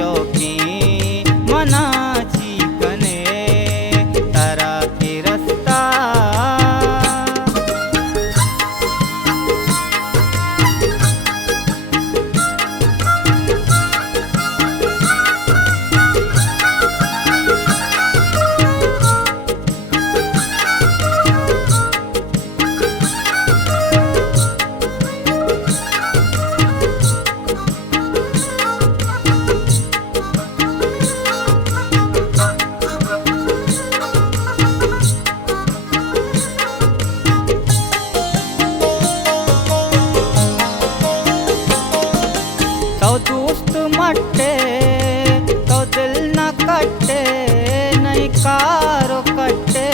शौकी मनाची कने तारा के रास्ता। तो दोस्त मटे तो दिल न कटे नहीं कारो कटे।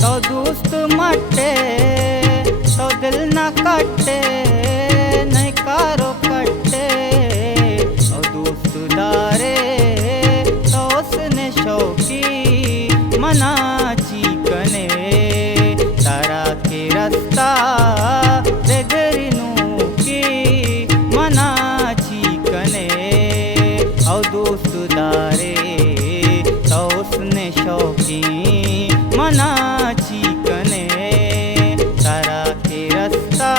तो दोस्त मटे तो दिल न कटे नहीं कारो कटे। और दोस्त दारे तो उसने शौकी मनाची कने तारा के रास्ता। देगरिनू की मनाची कने और दोस्त दारे तो उसने शौकी मनाची कने तारा के रास्ता।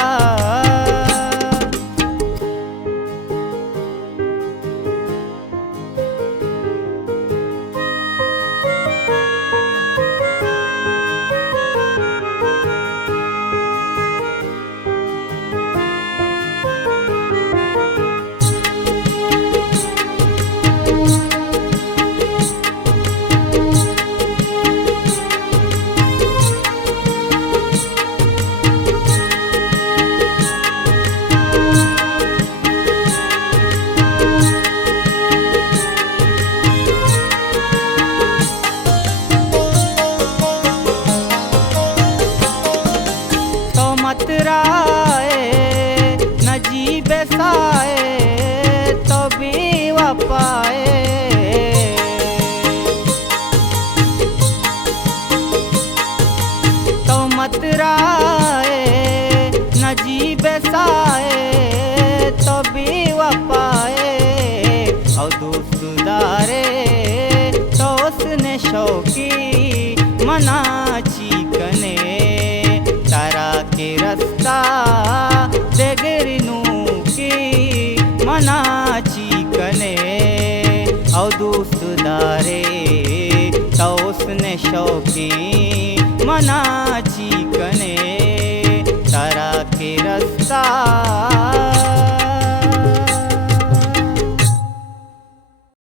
मतराए न जी बेसाए तो भी वपाए। तो मतराए न जी बेसाए तो भी वपाए। और दोस्त दारे तो उसने शौकी मनाची कने तारा के रास्ता। देगरिनू की मनाची कने और दोस्त दारे तो उसने शौकी मनाची कने तारा के रास्ता।